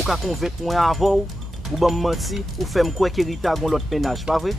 ou ka convaincre moi avant ou me menti ou faire me croire que Rita gon l'autre ménage, pas vrai?